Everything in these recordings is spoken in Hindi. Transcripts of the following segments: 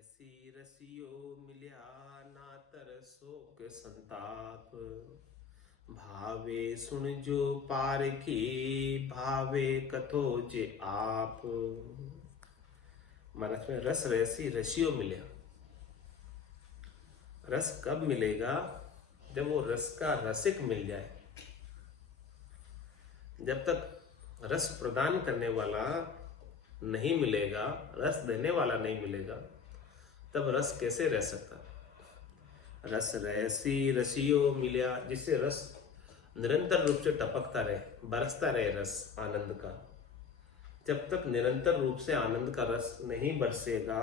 रहसी रसियो मिल्या ना तर शोक संताप। भावे सुन जो पार की भावे कथो जे आप। महाराज में रस रहसी रसियो मिल्या। रस कब मिलेगा? जब वो रस का रसिक मिल जाए। जब तक रस प्रदान करने वाला नहीं मिलेगा, रस देने वाला नहीं मिलेगा, तब रस कैसे रह सकता? रस रहसी रसियो मिल्या, जिससे रस निरंतर रूप से टपकता रहे, बरसता रहे रस आनंद का। जब तक निरंतर रूप से आनंद का रस नहीं बरसेगा,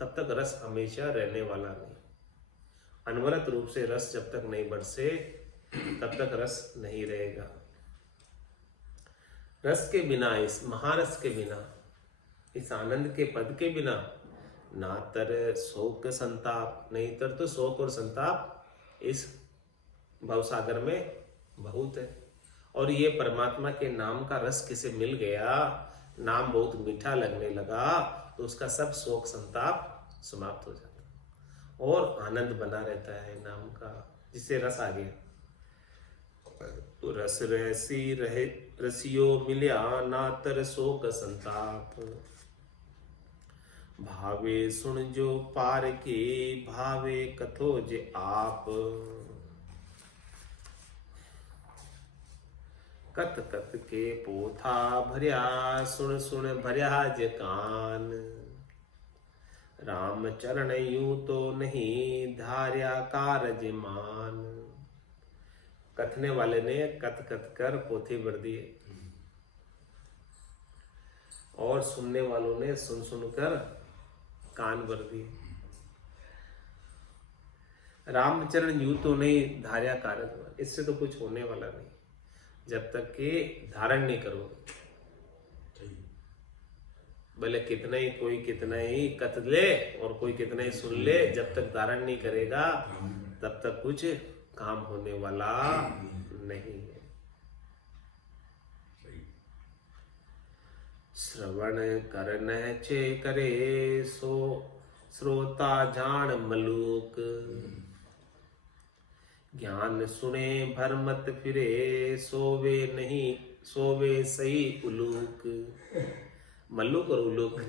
तब तक रस हमेशा रहने वाला नहीं। अनवरत रूप से रस जब तक नहीं बरसे, तब तक रस नहीं रहेगा। रस के बिना, इस महारस के बिना, इस आनंद के पद के बिना ना तर शोक संताप, नहीं तर तो शोक और संताप इस भवसागर में बहुत है। और ये परमात्मा के नाम का रस किसे मिल गया, नाम बहुत मीठा लगने लगा, तो उसका सब शोक संताप समाप्त हो जाता है और आनंद बना रहता है नाम का, जिससे रस आ गया। तो रस रहसी रहे रसियो मिल्या ना तर शोक संताप। भावे सुन जो पार के भावे कथो जे आप। कत कत के पोथा भरिया सुन सुन भरिया जे कान। राम चरण यूं तो नहीं धार्या कारज मान। कथने वाले ने कत कत कर पोथी भर दिए और सुनने वालों ने सुन सुनकर कान भर दिए। रामचरण यूं तो नहीं धार्या कारज, इससे तो कुछ होने वाला नहीं जब तक कि धारण नहीं करोगे। भले कितना ही कोई कितना ही कथ ले और कोई कितना ही सुन ले, जब तक धारण नहीं करेगा तब तक कुछ काम होने वाला नहीं है। श्रवण करन छे करे सो श्रोता जान मलूक। ज्ञान सुने भरमत फिरे सोवे नहीं सोवे सही उलूक। मल्लुक और उलूक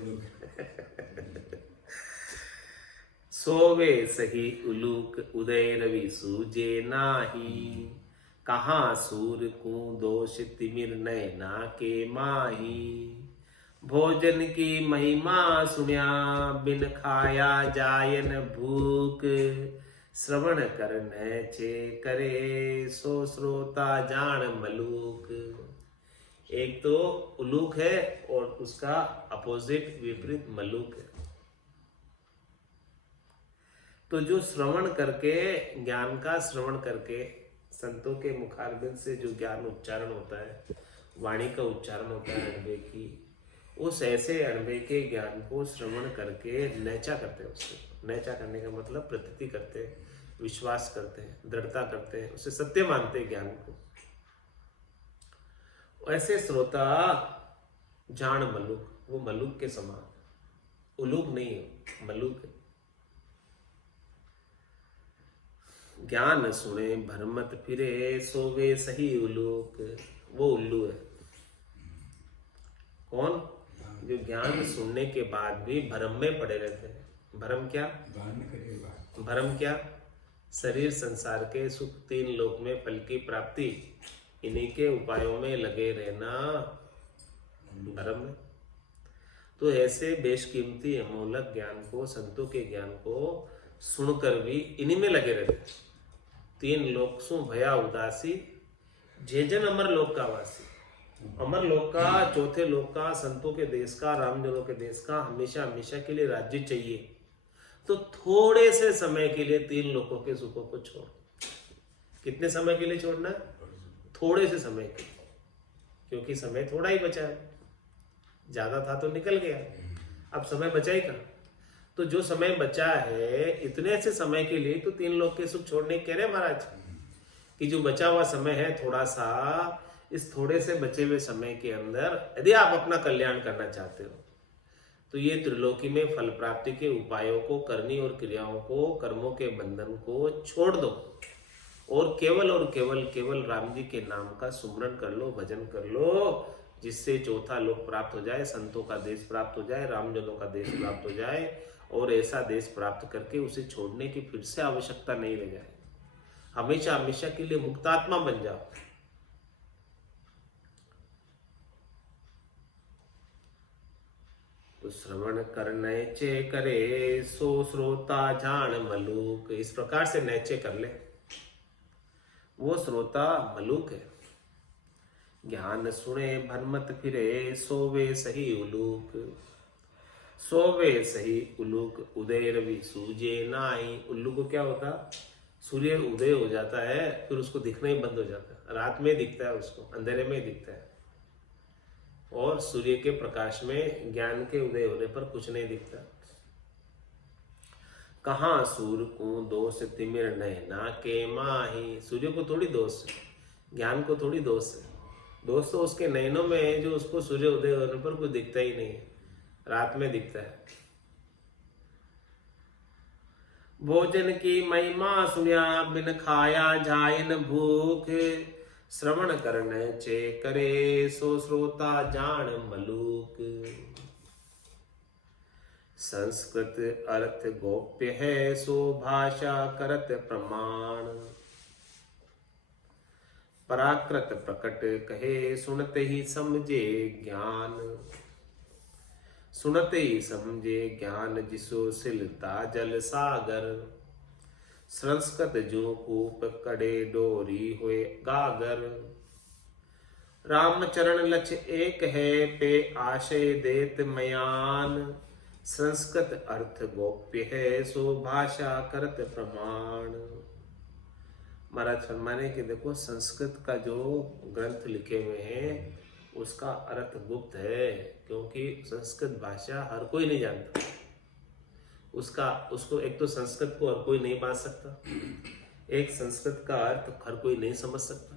सोवे सही उलूक उदय रवि सूजे नाही। कहाँ सूर को दोष तिमिर नयना के माही। भोजन की महिमा सुन्या बिन खाया जायन भूख। श्रवण करने छे करे सो श्रोता जान मलूक। एक तो उलूक है और उसका अपोजिट विपरीत मलूक है। तो जो श्रवण करके, ज्ञान का श्रवण करके, संतों के मुखारबिंद से जो ज्ञान उच्चारण होता है, वाणी का उच्चारण होता है अणबे की, उस ऐसे अणबे के ज्ञान को श्रवण करके नैचा करते हैं। उसको नैचा करने का मतलब प्रतीति करते हैं, विश्वास करते हैं, दृढ़ता करते हैं, उसे सत्य मानते हैं ज्ञान को। ऐसे श्रोता जान मलुक, वो मलुक के समान, उलूक नहीं है, मलुक है। ज्ञान सुने भरमत फिरे सोवे सही उलूक, वो उल्लू है। कौन? जो ज्ञान सुनने के बाद भी भ्रम में पड़े रहते हैं। भ्रम क्या? भ्रम क्या? शरीर संसार के सुख, तीन लोक में फल की प्राप्ति, इन्हीं के उपायों में लगे रहना भ्रम है। तो ऐसे बेशकीमती अमोलक ज्ञान को, संतों के ज्ञान को सुनकर भी इन्हीं में लगे रहते हैं। तीन लोक सु भया उदासी जेजन अमर लोक का वासी। अमर लोक का, चौथे लोक का, संतों के देश का, रामजनों के देश का हमेशा हमेशा के लिए राज्य चाहिए। तो थोड़े से समय के लिए तीन लोकों के सुखों को छोड़। कितने समय के लिए छोड़ना है? थोड़े से समय के लिए, क्योंकि समय थोड़ा ही बचा है। ज्यादा था तो निकल गया, अब समय बचा ही कहाँ। तो जो समय बचा है, इतने से समय के लिए तो तीन लोग के सुख छोड़ने कह रहे महाराज कि जो बचा हुआ समय है थोड़ा सा, इस थोड़े से बचे हुए समय के अंदर यदि आप अपना कल्याण करना चाहते हो तो ये त्रिलोकी में फल प्राप्ति के उपायों को, करनी और क्रियाओं को, कर्मों के बंधन को छोड़ दो और केवल केवल राम जी के नाम का सुमरन कर लो, भजन कर लो, जिससे चौथा लोक प्राप्त हो जाए, संतों का देश प्राप्त हो जाए, रामजनों का देश प्राप्त हो जाए, और ऐसा देश प्राप्त करके उसे छोड़ने की फिर से आवश्यकता नहीं रह जाए। हमेशा हमेशा के लिए मुक्तात्मा बन जाओ। तो श्रवण कर नैचे करे, सो श्रोता जान मलूक। इस प्रकार से नैचे कर ले, वो श्रोता मलूक है। ज्ञान सुने भनमत फिरे, सोवे सही उलूक। सोवे सही उलूक, उदय रवि सूझे नाई। उल्लू को क्या होता, सूर्य उदय हो जाता है फिर उसको दिखना ही बंद हो जाता है, रात में दिखता है, उसको अंधेरे में दिखता है, और सूर्य के प्रकाश में ज्ञान के उदय होने पर कुछ नहीं दिखता। कहाँ सूर्य को दोष तिमिर नैना के माही। सूर्य को थोड़ी दोष है, ज्ञान को थोड़ी दोष है। दोष तो उसके नयनों में है, जो उसको सूर्य उदय होने पर कुछ दिखता ही नहीं है, रात में दिखता है। भोजन की महिमा सुनिया, बिन खाया जाए न भूख। श्रवण करने चे करे, सो श्रोता जान मलूक। संस्कृत अर्थ गोप्य है, सो भाषा करत प्रमाण। पराकृत प्रकट कहे, सुनते ही समझे ज्ञान। सुनते ही समझे ज्ञान, जिसो सिलता जल सागर। संस्कृत जो कूप कड़े, डोरी हुए गागर। रामचरण लक्ष्य एक है, पे आशय देत मयान। संस्कृत अर्थ गोप्य है, सो भाषा करत प्रमाण। महाराज फरमाने कि देखो, संस्कृत का जो ग्रंथ लिखे हुए हैं उसका अर्थ गुप्त है, क्योंकि संस्कृत भाषा हर कोई नहीं जानता। उसको एक तो संस्कृत को हर कोई नहीं पढ़ सकता, एक संस्कृत का अर्थ हर कोई नहीं समझ सकता।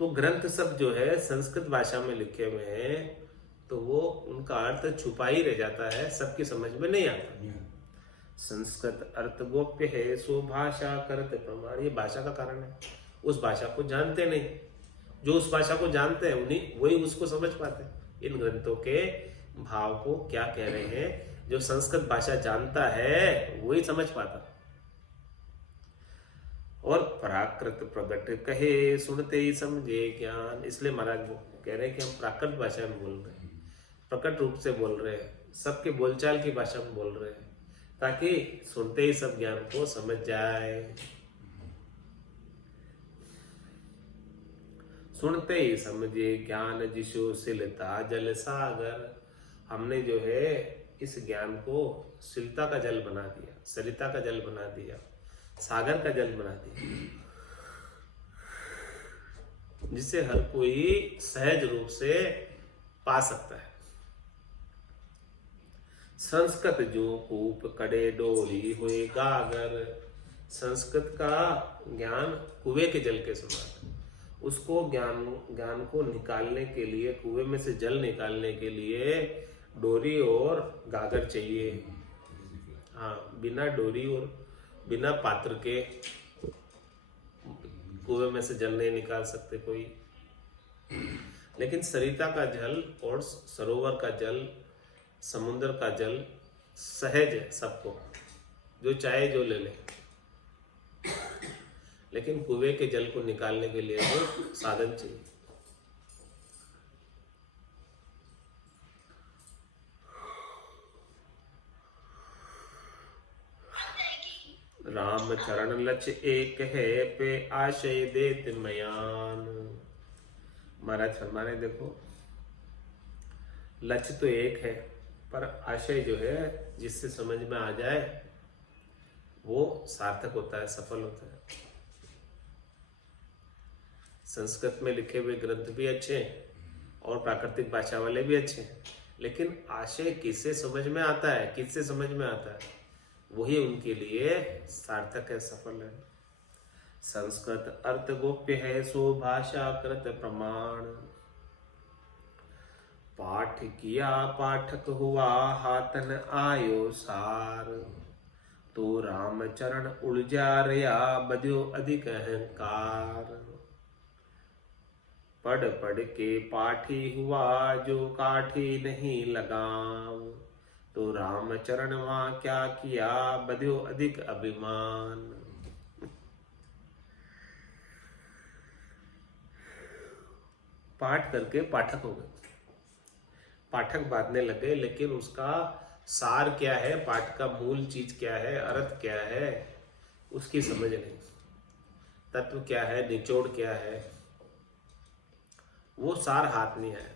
तो ग्रंथ सब जो है संस्कृत भाषा में लिखे हुए हैं, तो वो उनका अर्थ छुपा ही रह जाता है, सबकी समझ में नहीं आता। संस्कृत अर्थ गोप्य है, सो भाषा करत प्रमाण। ये भाषा का कारण है, उस भाषा को जानते नहीं, जो उस भाषा को जानते हैं उन्हीं वही उसको समझ पाते हैं। इन ग्रंथों के भाव को क्या कह रहे हैं, जो संस्कृत भाषा जानता है वही समझ पाता। और प्राकृत प्रकट कहे, सुनते ही समझे ज्ञान। इसलिए महाराज कह रहे हैं कि हम प्राकृत भाषा में बोल रहे हैं, प्रकट रूप से बोल रहे हैं, सबके बोलचाल की भाषा में बोल रहे हैं, ताकि सुनते ही सब ज्ञान को समझ जाए। सुनते ही समझे ज्ञान, जिसो सिलता जल सागर। हमने जो है इस ज्ञान को सिलता का जल बना दिया, सरिता का जल बना दिया, सागर का जल बना दिया, जिसे हर कोई सहज रूप से पा सकता है। संस्कृत जो कूप कड़े, डोरी हुए गागर। संस्कृत का ज्ञान कुएं के जल के समान। उसको ज्ञान को निकालने के लिए, कुएं में से जल निकालने के लिए डोरी और गागर चाहिए। हाँ, बिना डोरी और बिना पात्र के कुएं में से जल नहीं निकाल सकते कोई। लेकिन सरिता का जल और सरोवर का जल, समुद्र का जल सहज है सबको, जो चाहे जो ले ले। लेकिन कुएं के जल को निकालने के लिए तो साधन चाहिए। राम चरण लक्ष्य एक है, पे आशय देत मयान। महाराज फरमाने देखो, लक्ष्य तो एक है, पर आशय जो है जिससे समझ में आ जाए वो सार्थक होता है, सफल होता है। संस्कृत में लिखे हुए ग्रंथ भी अच्छे और प्राकृतिक भाषा वाले भी अच्छे, लेकिन आशय किससे समझ में आता है, किससे समझ में आता है, वही उनके लिए सार्थक है, सफल है। संस्कृत अर्थ गोप्य है, सो भाषा कृत प्रमाण। पाठ पाठ किया पाठक हुआ हाथन आयो सार। तो राम चरण उलझा रया बध्यो अधिक अहंकार। पढ़ पढ़ के पाठी हुआ जो काठी नहीं लगाम। तो राम चरण वहां क्या किया बध्यो अधिक अभिमान। पाठ करके पाठक हो गए, पाठक बांधने लगे, लेकिन उसका सार क्या है, पाठ का मूल चीज क्या है, अर्थ क्या है, उसकी समझ नहीं, तत्व क्या है, निचोड़ क्या है, वो सार हाथ नहीं आया।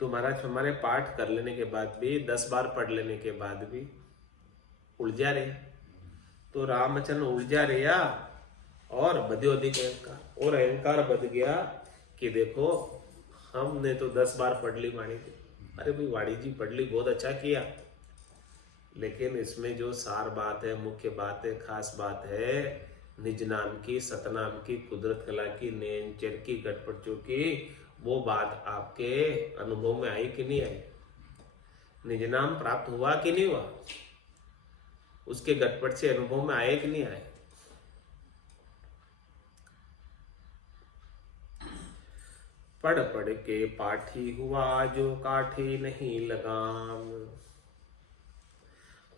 तो महाराज हमारे पाठ कर लेने के बाद भी 10 बार पढ़ लेने के बाद भी उलझा रहे। तो रामचंद्र उलझा रहा और बध्यो अधिक अहंकार, और अहंकार बध गया कि देखो हमने तो 10 बार पढ़ ली वाणी जी। अरे भाई वाणी जी पढ़ ली, बहुत अच्छा किया, लेकिन इसमें जो सार बात है, मुख्य बात है, खास बात है, निज नाम की, सतनाम की, कुदरत कला की, नैन चर की, गटपटचों की, वो बात आपके अनुभव में आई कि नहीं आई? निज नाम प्राप्त हुआ कि नहीं हुआ? उसके गटपट से अनुभव में आए कि नहीं आए? पढ़ पढ़ के पाठी हुआ जो काठी नहीं लगाम।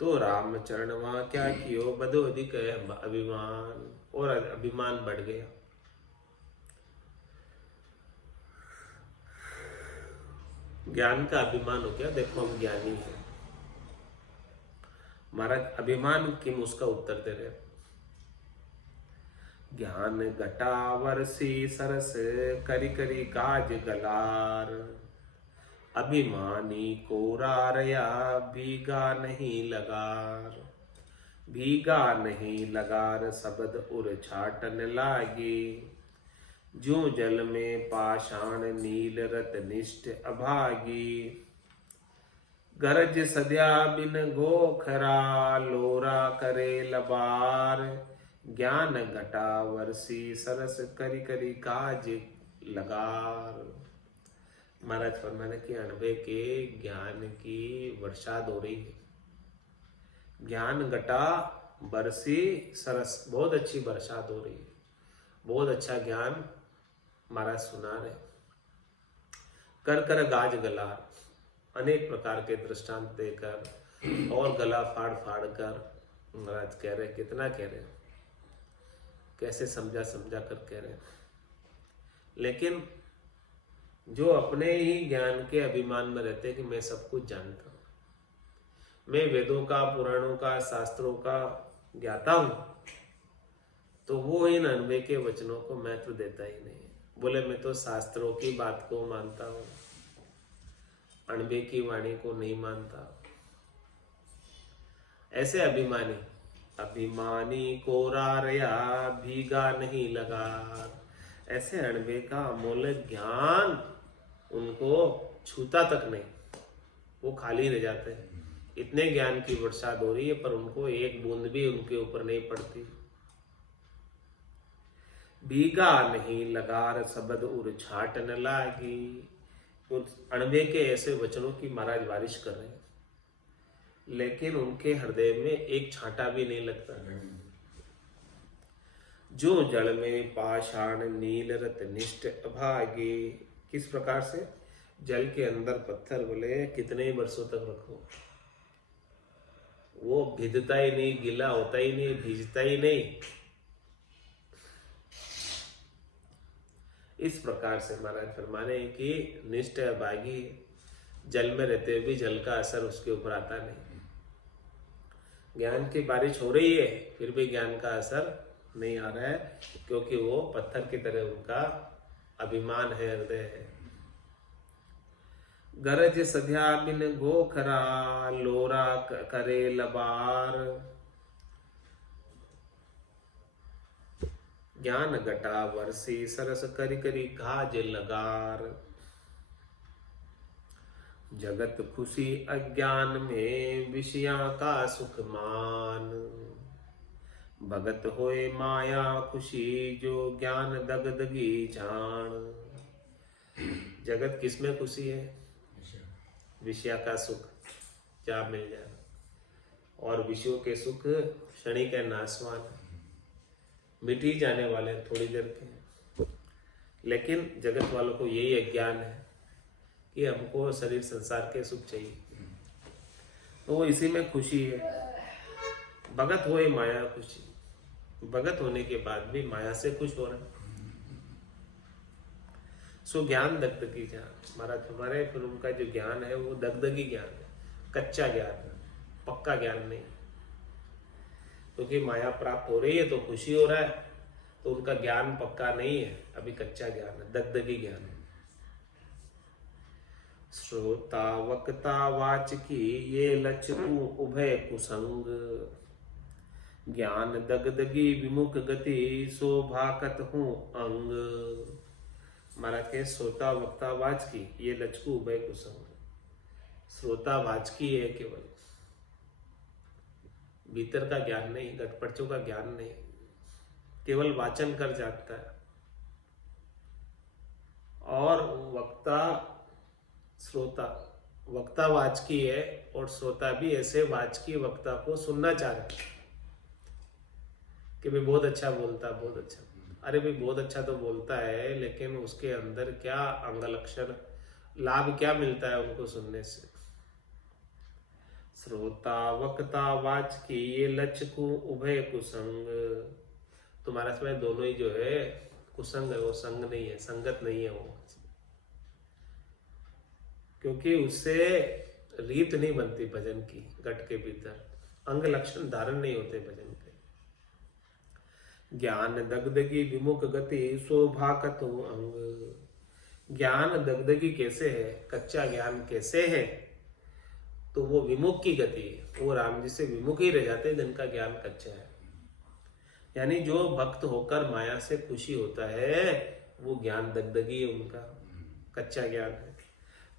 तो रामचरण वहां क्या कियो बधो अधिक अभिमान, और अभिमान बढ़ गया। ज्ञान का अभिमान हो गया, देखो हम ज्ञानी हैं। महाराज अभिमान किम, उसका उत्तर दे रहे। ज्ञान घटा वर्षी सरस करी करी काज गलार। अभिमानी कोरा रया भीगा नहीं लगार। भीगा नहीं लगार शब्द उर छाटन लागी। जो जल में पाषाण नील रत निष्ठ अभागी। गरज सद्या बिन गोखरा लोरा करे लबार। ज्ञान घटा वर्षी सरस करी करी काज लगार। महाराज फरमाने की अनबे के ज्ञान की वर्षाद हो रही है। ज्ञान घटा बरसी सरस, बहुत अच्छी बरसात हो रही है, बहुत अच्छा ज्ञान महाराज सुना रहे। कर कर गाज गलार, अनेक प्रकार के दृष्टांत देकर और गला फाड़ फाड़ कर महाराज कह रहे, कितना कह रहे, कैसे समझा समझा कर कह रहे। लेकिन जो अपने ही ज्ञान के अभिमान में रहते कि मैं सब कुछ जानता हूं, मैं वेदों का, पुराणों का, शास्त्रों का ज्ञाता हूं, तो वो इन अनबे के वचनों को महत्व देता ही नहीं। बोले मैं तो शास्त्रों की बात को मानता हूं, अनबे की वाणी को नहीं मानता। ऐसे अभिमानी, अभिमानी कोरा रया भीगा नहीं लगा, ऐसे अनबे का अमूल्य ज्ञान उनको छूता तक नहीं, वो खाली रह जाते हैं। इतने ज्ञान की बरसात हो रही है पर उनको एक बूंद भी उनके ऊपर नहीं पड़ती। भीगा नहीं लगार शब्द उर छाट न लागी। उस अणबे के ऐसे वचनों की महाराज बारिश कर रहे हैं, लेकिन उनके हृदय में एक छांटा भी नहीं लगता। जो जल में पाषाण नील रत निष्ठ अभागी। किस प्रकार से? जल के अंदर पत्थर बोले कितने वर्षों तक रखो, वो भिजता ही नहीं, गीला होता ही नहीं, भीजता ही नहीं। इस प्रकार से महाराज फरमाने कि निष्ठ अभागी, जल में रहते हुए भी जल का असर उसके ऊपर आता नहीं। ज्ञान की बारिश हो रही है फिर भी ज्ञान का असर नहीं आ रहा है, क्योंकि वो पत्थर की तरह उनका अभिमान है, हृदय है। गरज सध्या बिन गोखरा लोरा करे लबार। ज्ञान घटा वर्षी सरस करी करी घाज लगार। जगत खुशी अज्ञान में विषयां का सुख मान। भगत होए माया खुशी जो ज्ञान दगदगी जान। जगत किसमें खुशी है? विषया का सुख क्या मिल जाए, और विषयों के सुख क्षणिक है, नाशवान, मिट ही जाने वाले हैं, थोड़ी देर के। लेकिन जगत वालों को यही अज्ञान है कि हमको शरीर संसार के सुख चाहिए, तो वो इसी में खुशी है। भगत हो ये माया खुशी, भगत होने के बाद भी माया से खुश हो रहा है। सो ज्ञान दगदगी ज्ञान, महाराज हमारे फिल्म का जो ज्ञान है वो दगदगी ज्ञान है, कच्चा ज्ञान है, पक्का ज्ञान नहीं। क्योंकि माया प्राप्त हो रही है तो खुशी हो रहा है, तो उनका ज्ञान पक्का नहीं है, अभी कच्चा ज्ञान है, दगदगी ज्ञान है। श्रोता वक्ता वाचकी ये लचकू उभय कुसंग, ज्ञान दगदगी विमुख गति शोभाकत हूँ अंग। महाराज के श्रोता वक्ता वाचकी ये लचकू उभय कुसंग, श्रोता वाचकी है केवल, भीतर का ज्ञान नहीं, घटपटों का ज्ञान नहीं, केवल वाचन कर जाता है। और वक्ता श्रोता, वक्ता वाचकी है और श्रोता भी ऐसे वाचकी वक्ता को सुनना चाह रहे हैं कि भाई बहुत अच्छा बोलता, बहुत अच्छा। अरे भाई बहुत अच्छा तो बोलता है, लेकिन उसके अंदर क्या अंग लक्षण, लाभ क्या मिलता है उनको सुनने से? श्रोता वक्ता वाचकी ये लचकू उभय कुसंग, तुम्हारा समय दोनों ही जो है कुसंग है, वो संग नहीं है, संगत नहीं है वो, क्योंकि उससे रीत नहीं बनती भजन की, घट के भीतर अंग लक्षण धारण नहीं होते भजन के। ज्ञान दगदगी विमुख गति शोभाकत अंग, ज्ञान दगदगी कैसे है, कच्चा ज्ञान कैसे है? तो वो विमुख की गति है, वो राम जी से विमुख ही रह जाते हैं जिनका ज्ञान कच्चा है। यानी जो भक्त होकर माया से खुशी होता है वो ज्ञान दगदगी है, उनका कच्चा ज्ञान है।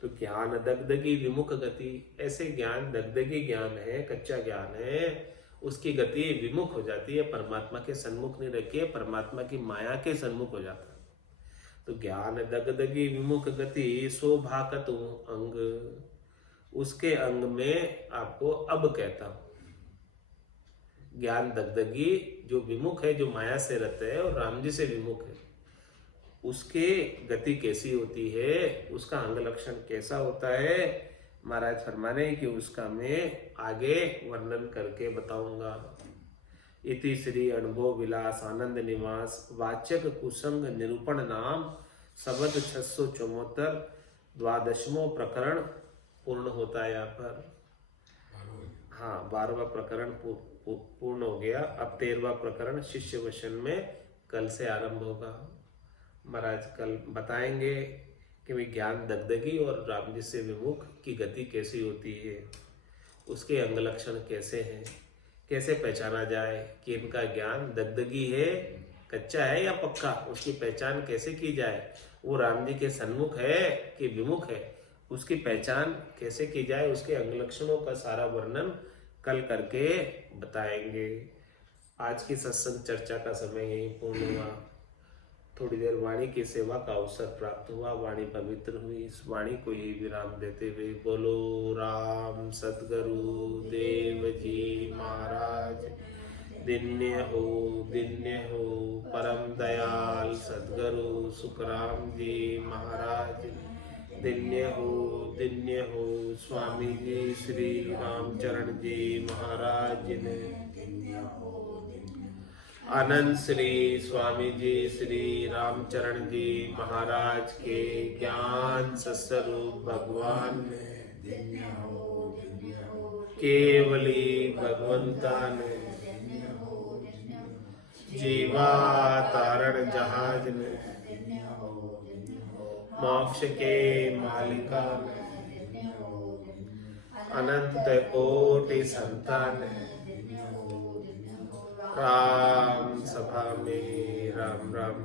तो ज्ञान दगदगी विमुख गति, ऐसे ज्ञान दगदगी ज्ञान है, कच्चा ज्ञान है, उसकी गति विमुख हो जाती है, परमात्मा के सन्मुख नहीं रखी है, परमात्मा की माया के सन्मुख हो जाता है। तो ज्ञान दगदगी विमुख गति शोभाकत अंग, उसके अंग में आपको अब कहता हूं, ज्ञान दगदगी जो विमुख है, जो माया से रहता है और राम जी से विमुख है, उसके गति कैसी होती है, उसका अंग लक्षण कैसा होता है? महाराज फरमाने कि उसका मैं आगे वर्णन करके बताऊंगा। इति श्री अनुभव विलास आनंद निवास वाचक कुसंग निरूपण नाम शब्द 674 द्वादशमो प्रकरण पूर्ण होता है यहाँ पर। हाँ, 12वां प्रकरण पूर्ण हो गया। अब 13वां प्रकरण शिष्य वचन में कल से आरंभ होगा। महाराज कल बताएंगे कि वे ज्ञान दगदगी और राम जी से विमुख की गति कैसी होती है, उसके अंग लक्षण कैसे हैं, कैसे पहचाना जाए कि इनका ज्ञान दगदगी है, कच्चा है या पक्का, उसकी पहचान कैसे की जाए, वो राम जी के सन्मुख है कि विमुख है, उसकी पहचान कैसे की जाए, उसके अंग लक्षणों का सारा वर्णन कल करके बताएंगे। आज की सत्संग चर्चा का समय यही पूर्ण हुआ। थोड़ी देर वाणी की सेवा का अवसर प्राप्त हुआ, वाणी पवित्र हुई। इस वाणी को ही विराम देते हुए बोलो राम सद्गुरु देव जी महाराज दिन्य हो परम दयाल सद्गुरु सुखराम जी महाराज दिन्य हो स्वामी जी श्री रामचरण जी महाराज ने, आनंद श्री स्वामी जी श्री रामचरण जी महाराज के ज्ञान स्वरूप भगवान ने, केवली भगवंता ने, जीवा तारण जहाज ने, मोक्ष के मालिका ने, अनंत कोटि संतान ने, राम सभा में राम राम।